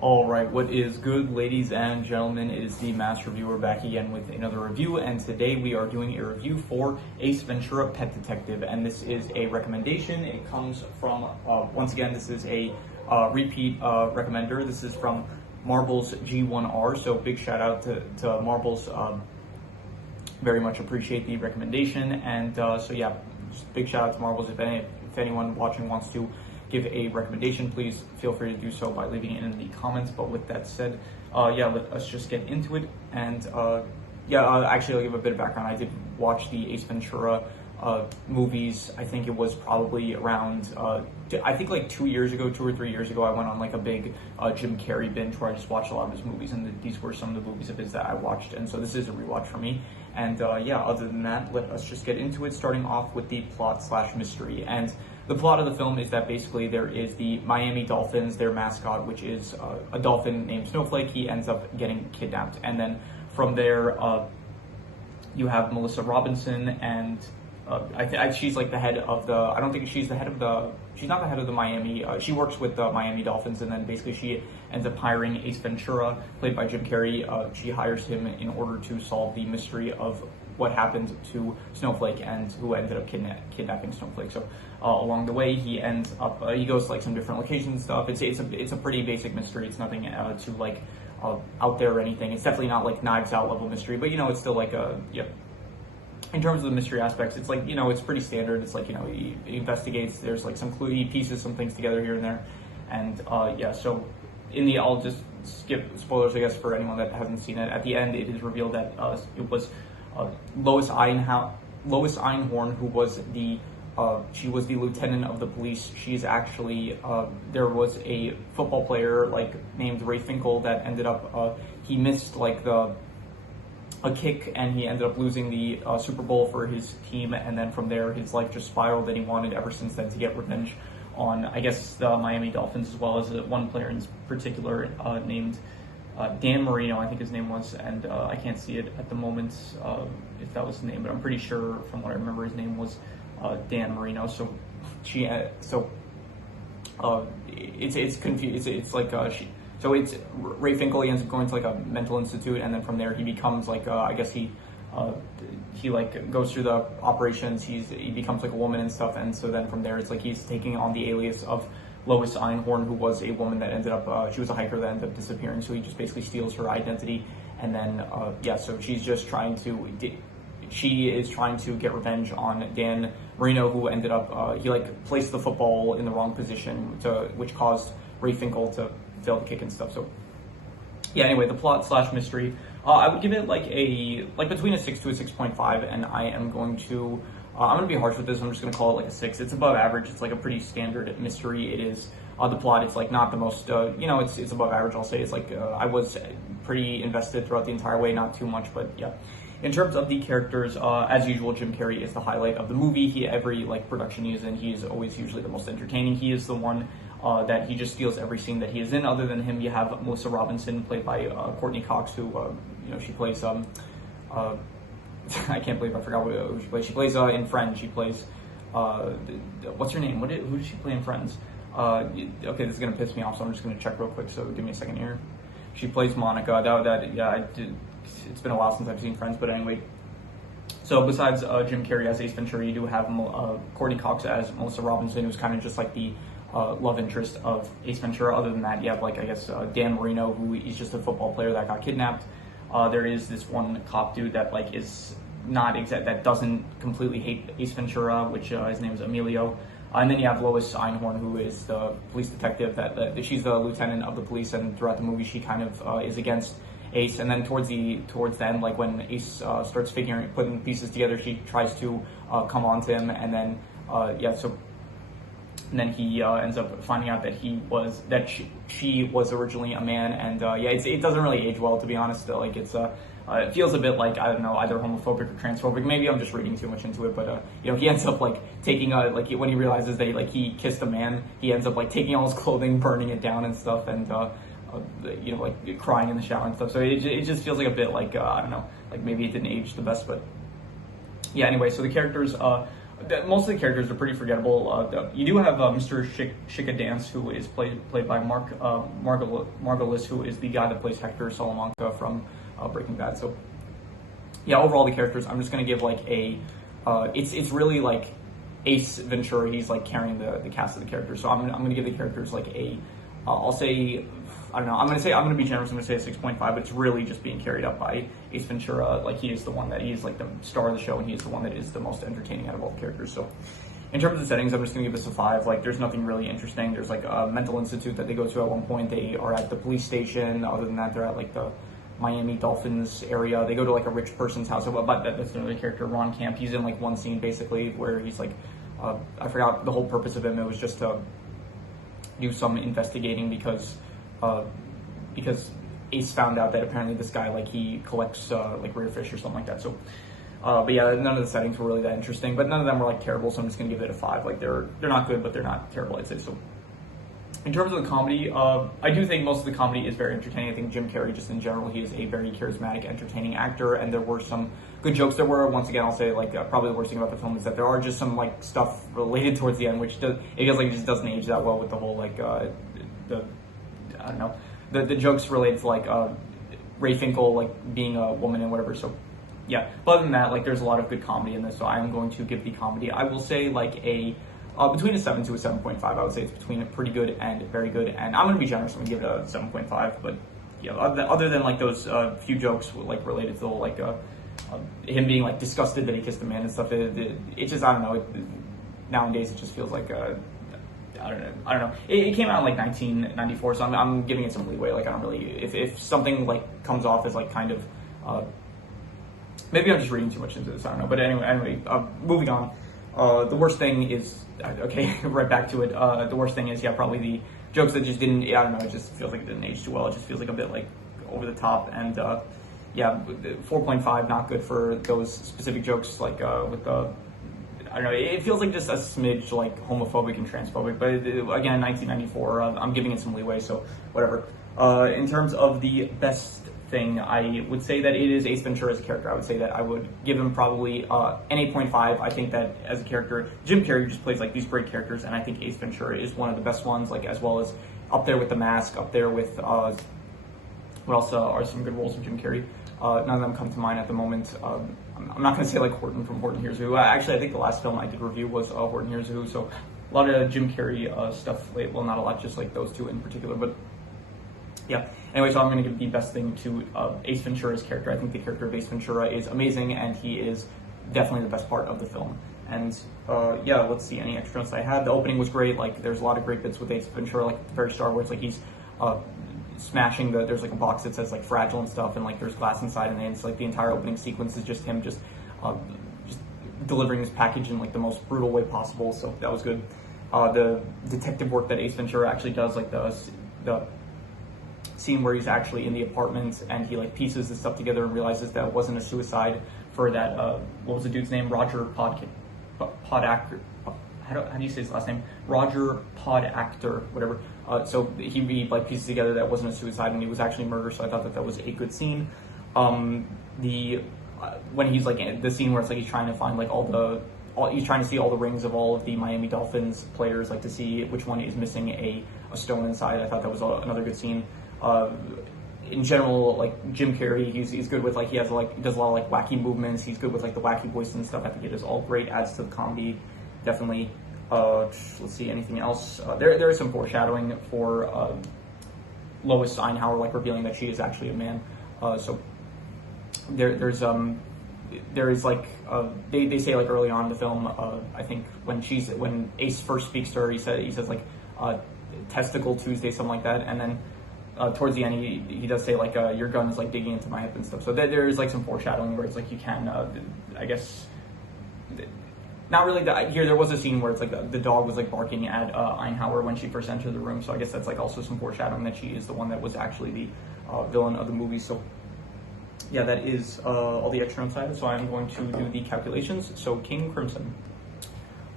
Alright, what is good, ladies and gentlemen? It is the Master Reviewer back again with another review, and today we are doing a review for Ace Ventura: Pet Detective, and this is a recommendation. It comes from, once again, this is a repeat recommender. This is from Marbles G1R, so big shout out to Marbles. Very much appreciate the recommendation, and so yeah, just big shout out to Marbles. If anyone watching wants to give a recommendation, please feel free to do so by leaving it in the comments. But with that said, yeah, let us just get into it. And actually, I'll give a bit of background. I did watch the Ace Ventura movies. I think it was probably around, I think like 2 or 3 years ago, I went on like a big Jim Carrey binge where I just watched a lot of his movies, and these were some of the movies of his that I watched, and so this is a rewatch for me. And yeah, other than that, let us just get into it, starting off with the plot/mystery. And the plot of the film is that basically there is the Miami Dolphins, their mascot, which is a dolphin named Snowflake. He ends up getting kidnapped, and then from there, you have Melissa Robinson, and she's like the head of the. I don't think she's the head of the. She's not the head of the Miami. She works with the Miami Dolphins, and then basically she ends up hiring Ace Ventura, played by Jim Carrey. She hires him in order to solve the mystery of what happened to Snowflake and who ended up kidnapping Snowflake. So along the way, he ends up he goes to like some different locations and stuff. It's a pretty basic mystery. It's nothing too like out there or anything. It's definitely not like Knives Out level mystery, but it's still like a in terms of the mystery aspects, it's like, it's pretty standard. It's like, he investigates, there's like some clue, he pieces some things together here and there. And yeah, so I'll just skip spoilers, I guess, for anyone that hasn't seen it. At the end, it is revealed that it was Lois Einhorn, who was she was the lieutenant of the police. She's actually, there was a football player like named Ray Finkel that ended up, he missed like a kick, and he ended up losing the Super Bowl for his team, and then from there his life just spiraled, and he wanted ever since then to get revenge on, I guess, the Miami Dolphins, as well as one player in particular named Dan Marino, I think his name was, and I can't see it at the moment if that was his name, but I'm pretty sure from what I remember his name was Dan Marino. So it's confused. It's like So it's Ray Finkel. He ends up going to like a mental institute, and then from there he becomes like I guess he like goes through the operations. He becomes like a woman and stuff, and so then from there it's like he's taking on the alias of Lois Einhorn, who was a woman that ended up she was a hiker that ended up disappearing. So he just basically steals her identity, and then so she is trying to get revenge on Dan Marino, who ended up he like placed the football in the wrong position, which caused Ray Finkel to fail the kick and stuff. So yeah, anyway, the plot/mystery, I would give it like between a 6 to a 6.5, and I am going to I'm going to be harsh with this. I'm just going to call it like a 6. It's above average. It's like a pretty standard mystery. It is the plot. It's like not the most it's above average. I'll say it's like I was pretty invested throughout the entire way. Not too much, but yeah. In terms of the characters, as usual, Jim Carrey is the highlight of the movie. Every like production he is in, he is always usually the most entertaining. He is the one that he just steals every scene that he is in. Other than him, you have Melissa Robinson, played by Courtney Cox, who she plays I can't believe I forgot who she plays. She plays in Friends. She plays what's her name? Who did she play in Friends? Okay, this is gonna piss me off, so I'm just gonna check real quick. So give me a second here. She plays Monica. I did. It's been a while since I've seen Friends, but anyway. So besides Jim Carrey as Ace Ventura, you do have Courtney Cox as Melissa Robinson, who's kind of just like the love interest of Ace Ventura. Other than that, you have like, I guess, Dan Marino, who he's just a football player that got kidnapped. There is this one cop dude that like is not that doesn't completely hate Ace Ventura, which his name is Emilio. And then you have Lois Einhorn, who is the police detective that she's the lieutenant of the police, and throughout the movie she kind of is against Ace. And then towards the end, like when Ace starts putting pieces together, she tries to come on to him, and then and then he ends up finding out that she was originally a man, and it doesn't really age well, to be honest. Like it feels a bit like, I don't know, either homophobic or transphobic. Maybe I'm just reading too much into it, but he ends up like taking when he realizes that he kissed a man, he ends up like taking all his clothing, burning it down and stuff, and like crying in the shower and stuff. So it just feels like a bit like I don't know, like maybe it didn't age the best, but yeah. Anyway, so the characters. most of the characters are pretty forgettable. You do have Mr. Shika Dance, who is played by Margolis, who is the guy that plays Hector Salamanca from Breaking Bad. So yeah, overall the characters, I'm just gonna give like a, it's really like Ace Ventura. He's like carrying the cast of the characters. So I'm gonna give the characters like a, I'll say, I don't know. I'm gonna be generous. I'm gonna say a 6.5, but it's really just being carried up by Ace Ventura. Like he is the one that he's like the star of the show, and he is the one that is the most entertaining out of all the characters. So, in terms of the settings, I'm just gonna give this a 5. Like there's nothing really interesting. There's like a mental institute that they go to at one point. They are at the police station. Other than that, they're at like the Miami Dolphins area. They go to like a rich person's house. But that's another character, Ron Camp. He's in like one scene basically where he's like, I forgot the whole purpose of him. It was just to do some investigating because Ace found out that apparently this guy, like, he collects like rare fish or something like that. So but yeah, none of the settings were really that interesting, but none of them were like terrible, so I'm just gonna give it a 5. Like they're not good, but they're not terrible, I'd say. So in terms of the comedy, I do think most of the comedy is very entertaining. I think Jim Carrey, just in general, he is a very charismatic, entertaining actor, and there were some good jokes. There were, once again, I'll say, like, probably the worst thing about the film is that there are just some, like, stuff related towards the end, which it feels like it just doesn't age that well with the whole, like, I don't know, the jokes related to, like, Ray Finkel, like, being a woman and whatever. So yeah, but other than that, like, there's a lot of good comedy in this, so I am going to give the comedy, I will say, like, a between a 7 to a 7.5. I would say it's between a pretty good and very good, and I'm going to be generous. I'm going to give it a 7.5, but yeah, other than like those few jokes like related to the whole, like him being like disgusted that he kissed a man and stuff, it just, I don't know, nowadays it just feels like I don't know. It came out in like 1994, so I'm giving it some leeway. Like I don't really, if something like comes off as like kind of maybe I'm just reading too much into this, I don't know. But anyway, moving on. The worst thing is, okay, right back to it. The worst thing is, yeah, probably the jokes that just didn't, I don't know, it just feels like it didn't age too well. It just feels like a bit like over the top. And yeah, 4.5, not good for those specific jokes, like with the, I don't know, it feels like just a smidge like homophobic and transphobic. But again, 1994, I'm giving it some leeway, so whatever. In terms of the best thing, I would say that it is Ace Ventura as a character. I would say that I would give him probably an 8.5. I think that as a character, Jim Carrey just plays like these great characters, and I think Ace Ventura is one of the best ones, like as well as up there with The Mask, up there with what else are some good roles of Jim Carrey. None of them come to mind at the moment. I'm not going to say like Horton from Horton Hears a Who. Actually, I think the last film I did review was Horton Hears a Who, so a lot of Jim Carrey stuff. Well, not a lot, just like those two in particular, but yeah. Anyway, so I'm going to give the best thing to Ace Ventura's character. I think the character of Ace Ventura is amazing, and he is definitely the best part of the film. And yeah, let's see, any extra notes I had. The opening was great. Like, there's a lot of great bits with Ace Ventura, like at the very start, where it's like he's smashing there's like a box that says like fragile and stuff, and like there's glass inside, and then it's like the entire opening sequence is just him just delivering this package in like the most brutal way possible. So that was good. The detective work that Ace Ventura actually does, like the scene where he's actually in the apartment and he like pieces this stuff together and realizes that it wasn't a suicide for that what was the dude's name, Roger Podactor. How do you say his last name? Roger Podactor, whatever. So he like pieces together that it wasn't a suicide and he was actually murdered. So I thought that was a good scene. When he's like the scene where it's like he's trying to find like he's trying to see all the rings of all of the Miami Dolphins players, like to see which one is missing a stone inside. I thought that was another good scene. In general, like Jim Carrey, he's good with like does a lot of like wacky movements. He's good with like the wacky voice and stuff. I think it is all great, adds to the comedy, definitely. Let's see, anything else? There is some foreshadowing for Lois Einhauer, like revealing that she is actually a man. So there is like they say like early on in the film, I think when Ace first speaks to her, he says like testicle Tuesday, something like that, and then towards the end he does say like your gun is like digging into my hip and stuff. So there is like some foreshadowing where it's like you can I guess not really here there was a scene where it's like the dog was like barking at Einhauer when she first entered the room, so I guess that's like also some foreshadowing that she is the one that was actually the villain of the movie. So yeah, that is all the extra inside. So I'm going to do the calculations. So King Crimson.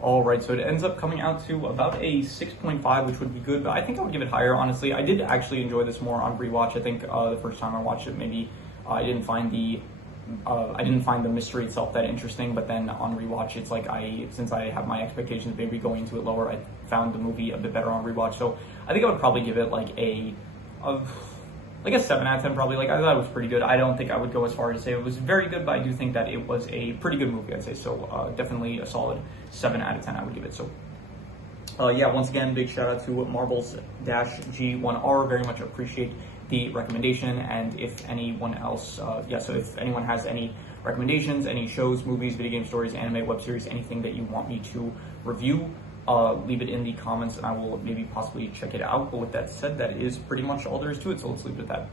All right, so it ends up coming out to about a 6.5, which would be good, but I think I would give it higher, honestly. I did actually enjoy this more on rewatch. I think the first time I watched it, maybe I didn't find the I didn't find the mystery itself that interesting, but then on rewatch, it's like since I have my expectations maybe going into it lower, I found the movie a bit better on rewatch. So I think I would probably give it like a 7 out of 10 probably. Like, I thought it was pretty good. I don't think I would go as far as to say it was very good, but I do think that it was a pretty good movie, I'd say. So definitely a solid 7 out of 10 I would give it. So yeah, once again, big shout out to Marbles-G1R. Very much appreciate the recommendation. And if anyone else, so if anyone has any recommendations, any shows, movies, video game stories, anime, web series, anything that you want me to review, leave it in the comments and I will maybe possibly check it out. But with that said, that is pretty much all there is to it. So let's leave it at that.